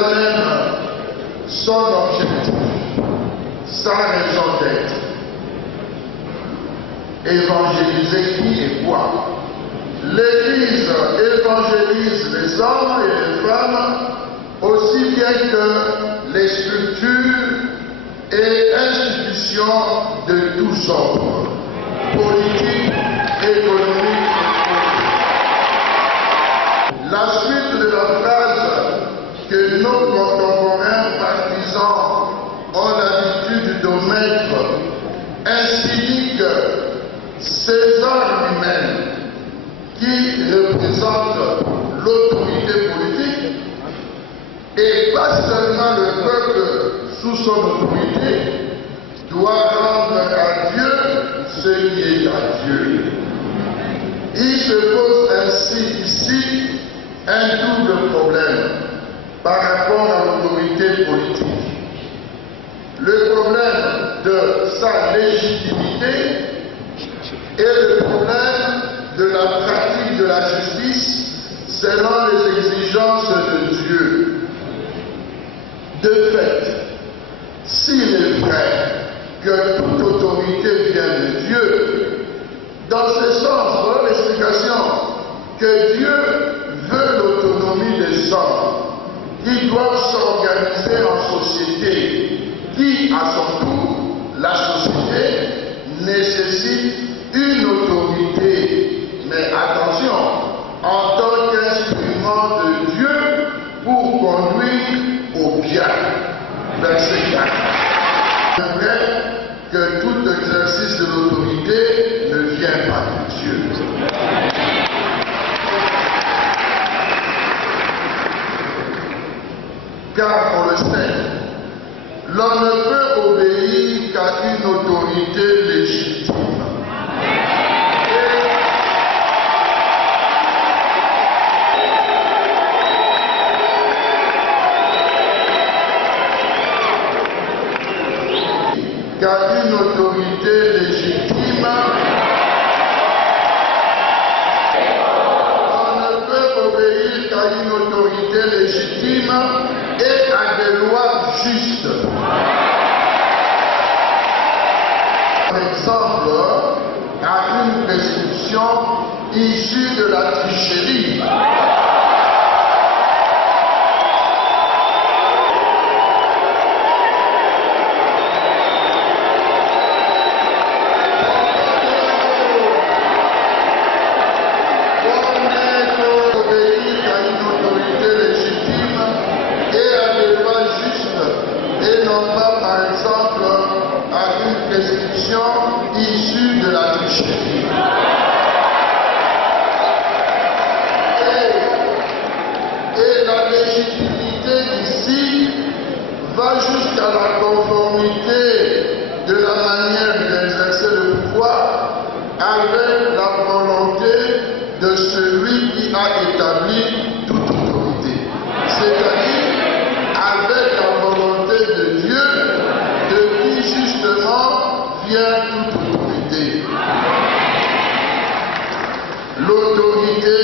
là même son objectif, sa raison d'être. Évangéliser qui et quoi? L'Église évangélise les hommes et les femmes aussi bien que les structures et institutions de tous ordres, politiques, économiques. La suite de la phrase que nos contemporains partisans ont l'habitude de mettre ainsi que César lui-même, qui représente l'autorité politique, et pas seulement le peuple sous son autorité, doit rendre à Dieu ce qui est à Dieu. Il se pose ainsi ici un double problème par rapport à l'autorité politique. Le problème de sa légitimité et le problème de la pratique de la justice selon les exigences de Dieu. De fait, s'il est vrai que toute autorité vient de Dieu, dans ce sens, voilà l'explication que Dieu veut l'autonomie des hommes qui doivent s'organiser en société, qui, à son tour, la société nécessite une autorité, mais attention, en tant qu'instrument de Dieu pour conduire au bien. Verset 4. C'est vrai que tout exercice de l'autorité ne vient pas de Dieu. Car on le sait, l'on ne peut obéir qu'à une autorité légitime. Qu'à une autorité légitime, on ne peut obéir qu'à une autorité légitime et à des lois justes. Par exemple, à une prescription issue de la tricherie. Issue de la tricherie. Et la légitimité d'ici va jusqu'à la conformité de la manière d'exercer le pouvoir avec la volonté de celui qui a établi toute autorité. C'est-à-dire avec la volonté de Dieu, de qui justement vient toute autorité. L'autorité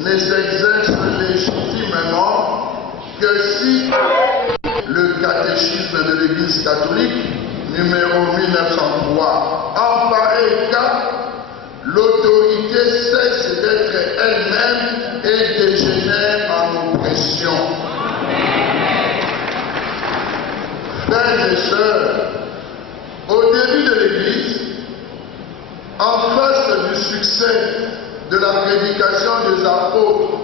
ne s'exerce légitimement que si le catéchisme de l'Église catholique, numéro 1903, en pareil cas, l'autorité cesse d'être elle-même et dégénère en oppression. Frères et sœurs, au début de l'Église, en face du succès de la prédication des apôtres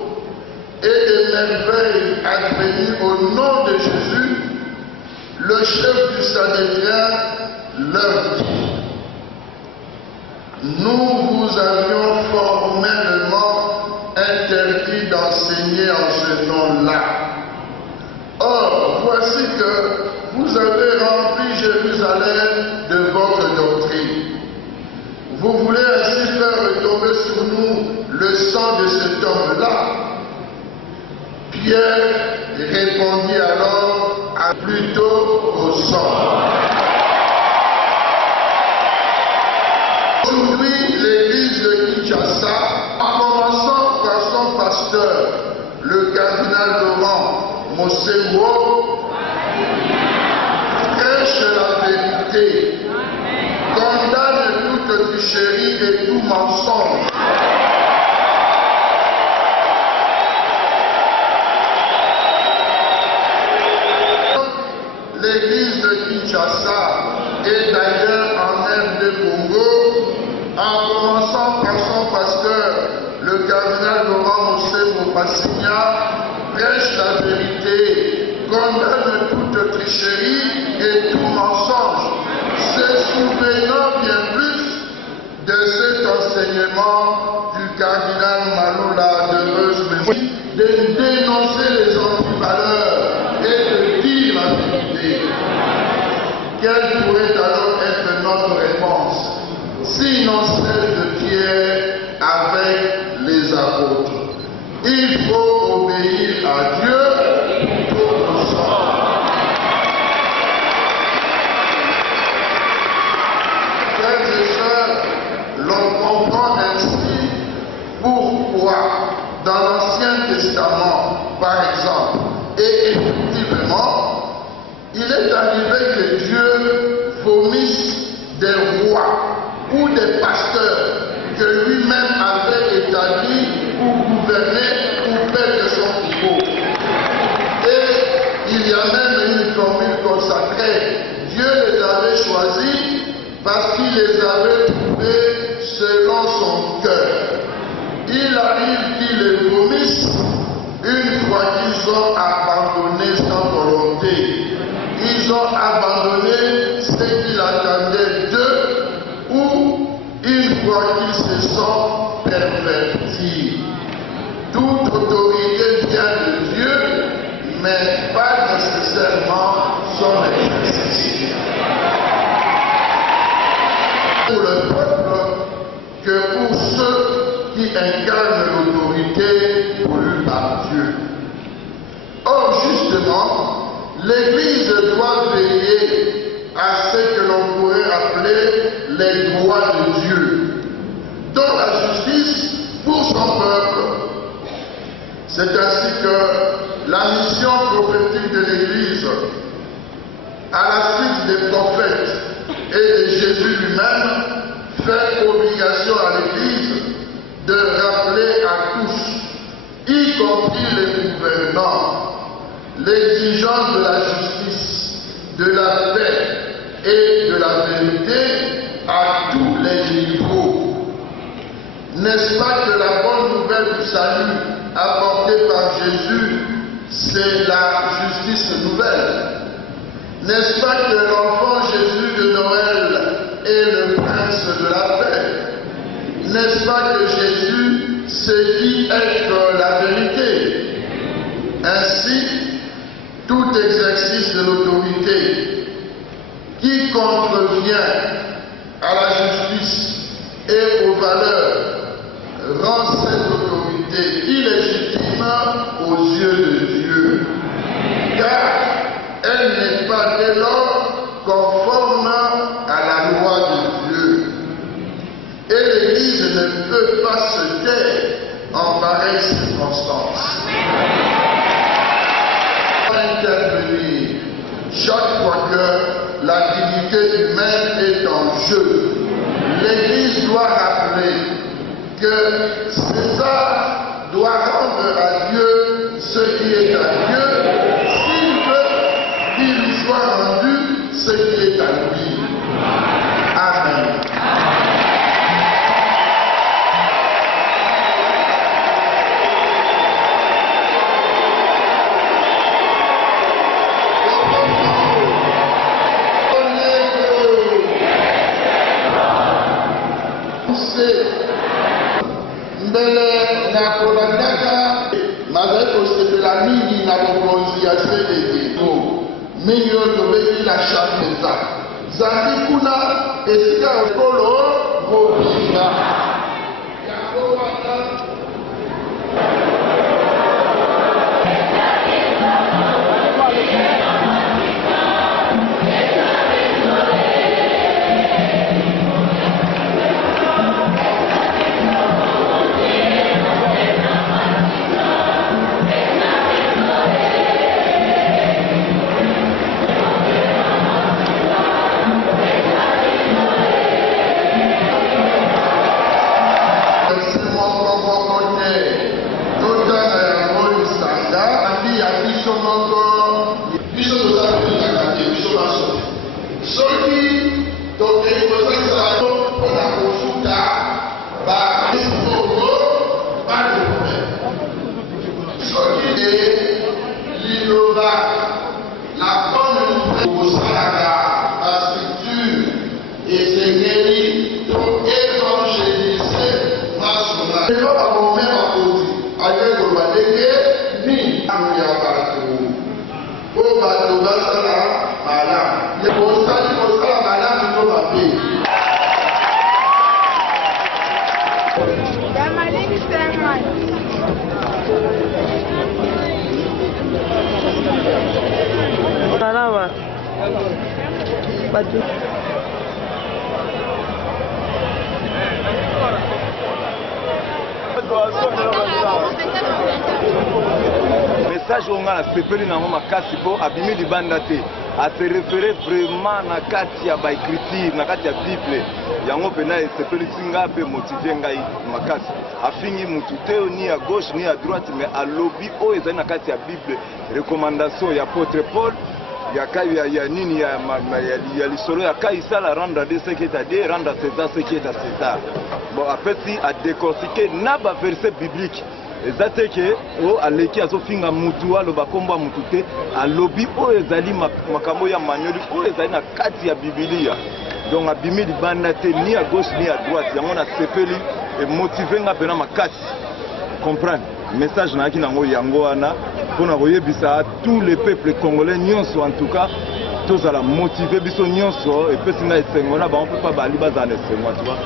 et des merveilles advenues au nom de Jésus, le chef du Sanhédrin leur dit: nous vous avions formellement interdit d'enseigner en ce nom-là. Or, voici que vous avez rempli Jérusalem de votre doctrine. Vous voulez ainsi faire retomber sur nous le sang de cet homme-là? Pierre répondit alors plutôt au sang. Aujourd'hui, l'église de Kinshasa, en commençant par son pasteur, le cardinal Laurent Mosewo, prêche la vérité, condamne toute tricherie et tout mensonge. L'église de Kinshasa et d'ailleurs en RD Congo, en commençant par son pasteur, le cardinal Laurent Mosewo Passigna, prêche la vérité, condamne toute tricherie et tout mensonge, se souvenant bien plus de cet enseignement du cardinal Maloula de Reusmesi, de dénoncer les antivaleurs et de dire la vérité. Quelle pourrait alors être notre réponse, sinon celle de Pierre avec les apôtres? Il faut obéir à Dieu pour nous sauver. Frères et sœurs, l'on comprend ainsi pourquoi dans l'Ancien Testament, par exemple, et effectivement, il est arrivé que Dieu vomisse des rois ou des pasteurs que lui-même avait établis pour gouverner, pour faire de son troupeau. Et il y a même une formule consacrée. Dieu les avait choisis parce qu'il les avait trouvés selon son cœur. Il arrive qu'il les vomisse une fois qu'ils ont abandonné sa volonté. Ils ont abandonné ce qu'ils attendaient d'eux ou une fois qu'ils se sont pervertis. Toute autorité vient de Dieu, mais pas nécessairement son exercice. Pour le peuple que pour ceux qui incarnent l'autorité voulue par Dieu. Or, justement, l'Église doit veiller à ce que l'on pourrait appeler les droits de Dieu, dont la justice pour son peuple. C'est ainsi que la mission prophétique de l'Église, à la suite des prophètes et de Jésus lui-même, fait obligation à l'Église de rappeler à tous, y compris les gouvernants, l'exigence de la justice, de la paix et de la vérité à tous les niveaux. N'est-ce pas que la bonne nouvelle du salut apportée par Jésus, c'est la justice nouvelle? N'est-ce pas que l'enfant Jésus de Noël est le prince de la paix? N'est-ce pas que Jésus se dit être la vérité? Ainsi, tout exercice de l'autorité qui contrevient à la justice et aux valeurs rend cette autorité illégitime aux yeux de Dieu, car elle n'est pas dès lors conforme à la loi de Dieu. Et l'Église ne peut pas se taire en pareille circonstance. Intervenir chaque fois que la dignité humaine est en jeu. L'Église doit rappeler que César doit rendre à Dieu ce qui est à Dieu s'il veut qu'il lui soit rendu ce qui est à lui. Amen. Mbele na kolandaka mazali kosepela mingi na bokonzi ya CDD mingi oyo tobeki na chapeza zandi kuna esika ekolo mobimba yango wana Message on a sepeli na mama kasi po abimi libanda te a se référer vraiment na kati ya ba écriture na kati ya Bible yango pena sepeli singa pe motiver ngai makasi afingi mutu te ni à gauche ni à droite mais à lobby o ezali na kati ya Bible recommandation ya apôtre Paul ya kai ya nini ya lisolo ya kai sala rendre de ce qui est à Dieu rendre à César ce qui est à César. Bon après si à décortiquer na ba verset biblique ezate ke o aleki azofinga mutu aloba kombo mutu te alobi o ezali makambo ya manyoli o ezali na kati ya Biblia donc abimi libanda te ni à gauche ni à droite yango na sepeli et motiver nga pena makasi comprendre message na ki nango yango wana pona koyebisa à tous les peuples congolais nyonso en tout cas tous à la motiver biso nyonso et puis singa esengo na ba on peut pas bali bazana esengo tu vois.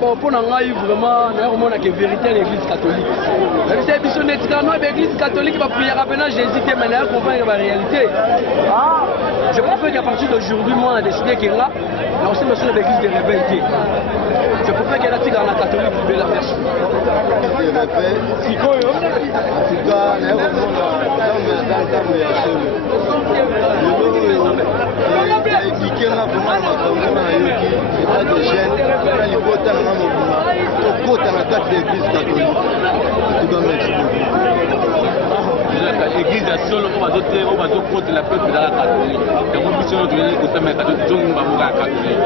Bon, pour nous, vraiment, nous avons la vérité de l'Église catholique. L'Église catholique va prier rapidement Jésus, mais nous comprendre la réalité. Je préfère qu'à partir d'aujourd'hui, moi, on a décidé qu'il y a aussi besoin de l'Église des rebelles. Je préfère qu'elle attire dans la catholique de la personne. L'église a solo on va doter la peuple dans la catholique. Donc on mission de côté mais catholique donc on va catholique.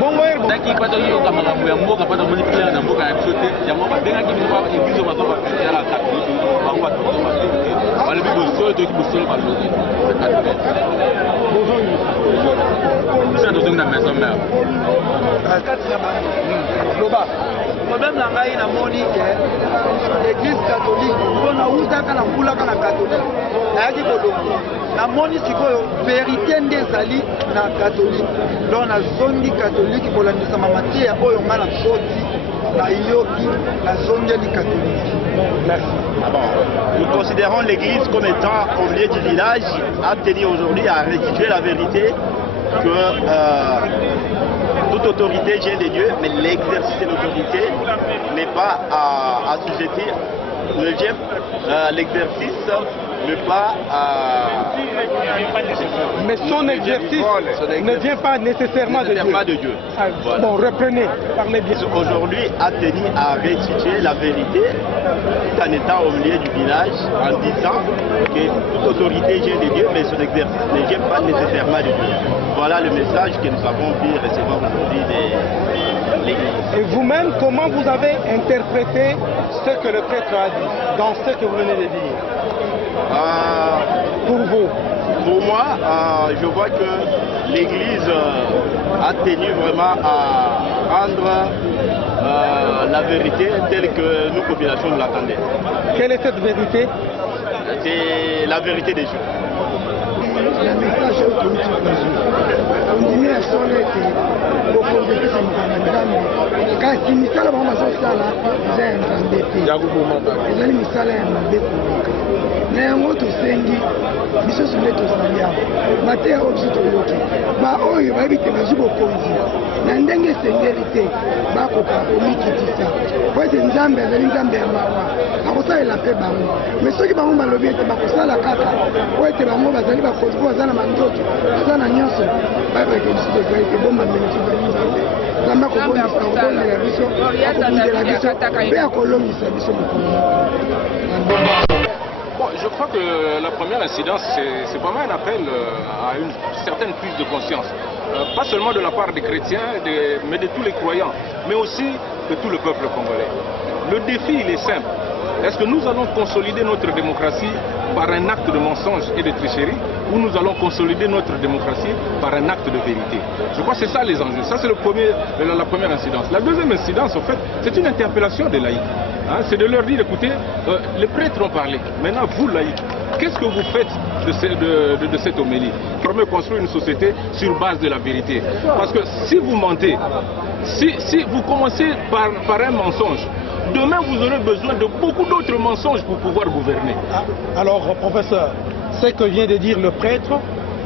Bon daki pas de yo kama ngamu ya mboka pas de manipulation na mboka ya sote ya mboka benga ki mboka église on va faire la catholique on va tout wale bibo solo to ki solo ba loki bonjour ça donc na maison mère Loba problème na ngai na monique l'église catholique on a utaka na mbulaka na catholique na yaki kolongo na moni sikoyo vérité ndezali na catholique donc na zongi catholique kolandisa mamatia oyo nga na koti na yoki na zongeli catholique. Merci. Nous considérons l'église comme étant au milieu du village, a tenu aujourd'hui à restituer la vérité que toute autorité vient de Dieu, mais l'exercice de l'autorité n'est pas assujetti. L'exercice n'est pas mais son exercice ne vient pas nécessairement de Dieu. Voilà. Bon, reprenez, parlez bien. Aujourd'hui, a tenu à restituer la vérité tout en étant au milieu du village en disant que toute autorité vient de Dieu, mais son exercice ne vient pas nécessairement de Dieu. Voilà le message que nous avons pu recevoir aujourd'hui de l'Église. Et vous-même, comment vous avez interprété ce que le prêtre a dit dans ce que vous venez de dire? Pour vous? Pour moi, je vois que l'Église a tenu vraiment à rendre la vérité telle que nous, populations, nous l'attendions. Quelle est cette vérité? C'est la vérité des Dieu. Le message continue à sonner que bokondekisa makambo ya nzambe kasi misala bango bazosala eza ya nzambe te ezali misala ya mabe koleka na yango tosengi biso so nde tozali awa mateya oyo biso toyoki baoyo bayebi te bazwi bokonzi na ndenge esengeli te bakoka komikitisa po ete nzambe azali nzambe ya mawa akosalela mpe bango mais soki bango balobi ete bakosala kaka po ete bango bazali bakonzi po baza na manzoto baza na nyonso bayebake biso tozali te bombameli tozali nzambe nzambe akobondisa akobondela biso akobundela biso mpe akolongisa biso mokolo. Bon, je crois que la première incidence, c'est vraiment un appel à une certaine prise de conscience. Pas seulement de la part des chrétiens, mais de tous les croyants, mais aussi que tout le peuple congolais. Le défi, il est simple. Est-ce que nous allons consolider notre démocratie par un acte de mensonge et de tricherie, ou nous allons consolider notre démocratie par un acte de vérité? Je crois que c'est ça les enjeux. Ça, c'est la première incidence. La deuxième incidence, en fait, c'est une interpellation des laïcs. Hein, c'est de leur dire, écoutez, les prêtres ont parlé. Maintenant, vous, laïcs, qu'est-ce que vous faites de cette homélie? Formez construire une société sur base de la vérité. Parce que si vous mentez, si vous commencez par un mensonge, demain, vous aurez besoin de beaucoup d'autres mensonges pour pouvoir gouverner. Alors, professeur, ce que vient de dire le prêtre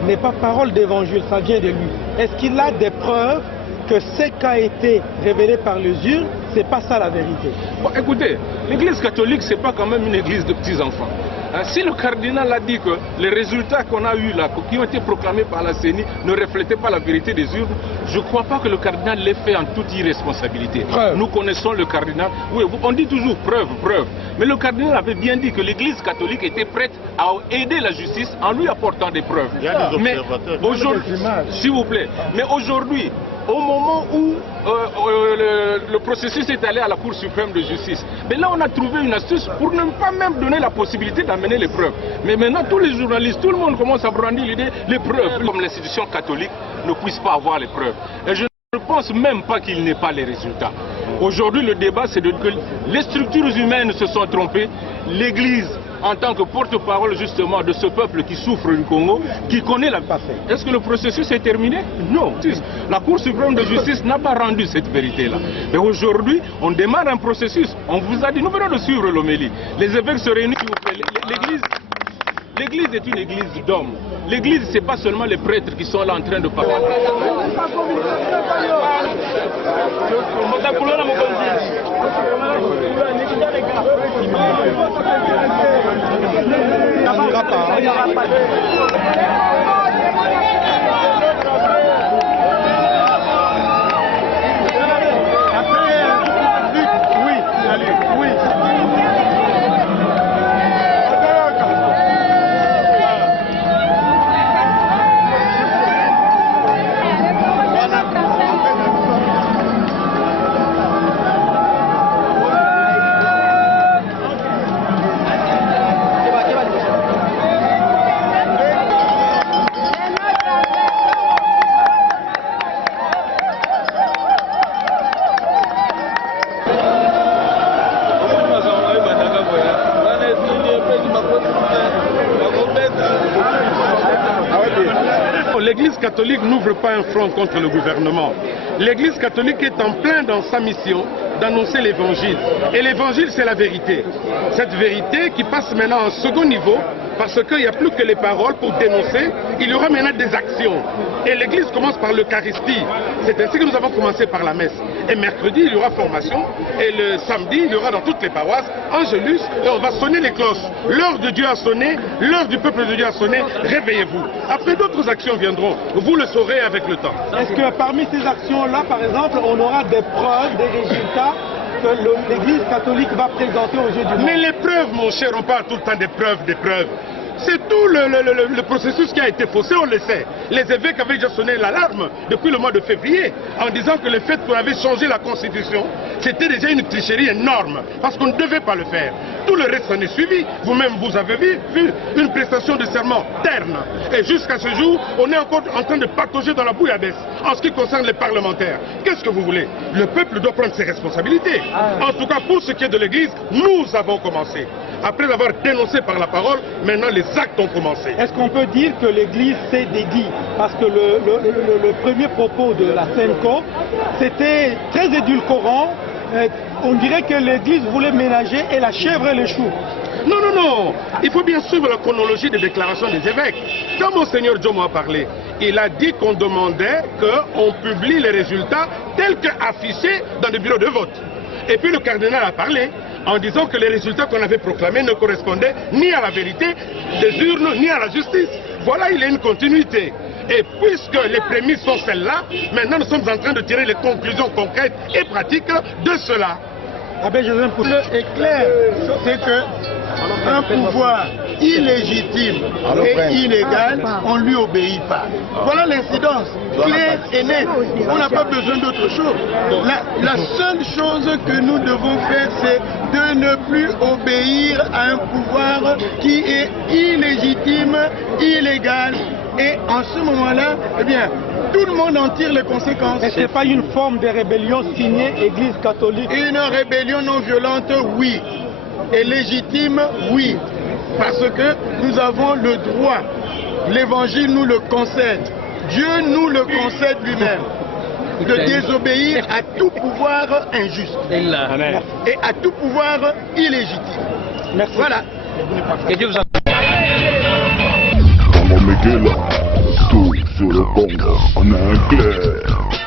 n'est pas parole d'évangile, ça vient de lui. Est-ce qu'il a des preuves que ce qui a été révélé par les urnes, c'est pas ça la vérité? Bon, écoutez, l'église catholique, c'est pas quand même une église de petits-enfants. Si le cardinal a dit que les résultats qu'on a eus là, qui ont été proclamés par la CENI, ne reflétaient pas la vérité des urnes, je ne crois pas que le cardinal l'ait fait en toute irresponsabilité. Preuve. Nous connaissons le cardinal. Oui, on dit toujours preuve, preuve. Mais le cardinal avait bien dit que l'église catholique était prête à aider la justice en lui apportant des preuves. Il y a des observateurs. Mais aujourd'hui, s'il vous plaît, mais aujourd'hui, au moment où le processus est allé à la Cour suprême de justice, mais là on a trouvé une astuce pour ne pas même donner la possibilité d'amener les preuves. Mais maintenant tous les journalistes, tout le monde commence à brandir l'idée, les preuves, comme l'institution catholique ne puisse pas avoir les preuves. Et je ne pense même pas qu'il n'ait pas les résultats. Aujourd'hui le débat c'est que les structures humaines se sont trompées, l'Église en tant que porte-parole justement de ce peuple qui souffre du Congo, qui connaît la passé. Est-ce que le processus est terminé? Non. La Cour suprême de justice n'a pas rendu cette vérité-là. Mais aujourd'hui, on démarre un processus. On vous a dit, nous venons de suivre l'homélie. Les évêques se réunissent, s'il vous plaît. L'Église est une église d'hommes. L'Église, ce n'est pas seulement les prêtres qui sont là en train de parler. L'Église catholique n'ouvre pas un front contre le gouvernement. L'Église catholique est en plein dans sa mission d'annoncer l'Évangile. Et l'Évangile, c'est la vérité. Cette vérité qui passe maintenant en second niveau, parce qu'il n'y a plus que les paroles pour dénoncer, il y aura maintenant des actions. Et l'Église commence par l'Eucharistie. C'est ainsi que nous avons commencé par la messe. Et mercredi, il y aura formation. Et le samedi, il y aura dans toutes les paroisses Angélus. Et on va sonner les cloches. L'heure de Dieu a sonné, l'heure du peuple de Dieu a sonné. Réveillez-vous. Après, d'autres actions viendront. Vous le saurez avec le temps. Est-ce que parmi ces actions-là, par exemple, on aura des preuves, des résultats que l'Église catholique va présenter au jeu du monde? Mais les preuves, mon cher, on parle tout le temps des preuves, des preuves. C'est tout le processus qui a été faussé, on le sait. Les évêques avaient déjà sonné l'alarme depuis le mois de février en disant que le fait qu'on avait changé la constitution, c'était déjà une tricherie énorme parce qu'on ne devait pas le faire. Tout le reste s'en est suivi. Vous-même, vous avez vu une prestation de serment terne. Et jusqu'à ce jour, on est encore en train de patauger dans la bouillabaisse en ce qui concerne les parlementaires. Qu'est-ce que vous voulez? Le peuple doit prendre ses responsabilités. En tout cas, pour ce qui est de l'Église, nous avons commencé. Après avoir dénoncé par la parole, maintenant les actes ont commencé. Est-ce qu'on peut dire que l'Église s'est dédiée? Parce que le premier propos de la SENCO, c'était très édulcorant. On dirait que l'Église voulait ménager et la chèvre et le chou. Non, non, non. Il faut bien suivre la chronologie des déclarations des évêques. Quand Monseigneur Djomo a parlé, il a dit qu'on demandait qu'on publie les résultats tels qu'affichés dans le bureau de vote. Et puis le cardinal a parlé en disant que les résultats qu'on avait proclamés ne correspondaient ni à la vérité des urnes, ni à la justice. Voilà, il y a une continuité. Et puisque les prémices sont celles-là, maintenant nous sommes en train de tirer les conclusions concrètes et pratiques de cela. Abbé Joseph Poulet est clair, c'est que un pouvoir illégitime et illégal, on ne lui obéit pas. Voilà l'incidence claire et nette. On n'a pas besoin d'autre chose. La seule chose que nous devons faire, c'est de ne plus obéir à un pouvoir qui est illégitime, illégal. Et en ce moment-là, eh bien, tout le monde en tire les conséquences. Est-ce que ce n'est pas une forme de rébellion signée Église catholique? Une rébellion non violente, oui. Et légitime, oui. Parce que nous avons le droit. L'Évangile nous le concède. Dieu nous le concède lui-même. De désobéir à tout pouvoir injuste. Amen. Et à tout pouvoir illégitime. Merci. Voilà. Que Dieu vous en... Tout sur le Congo, on a un clair.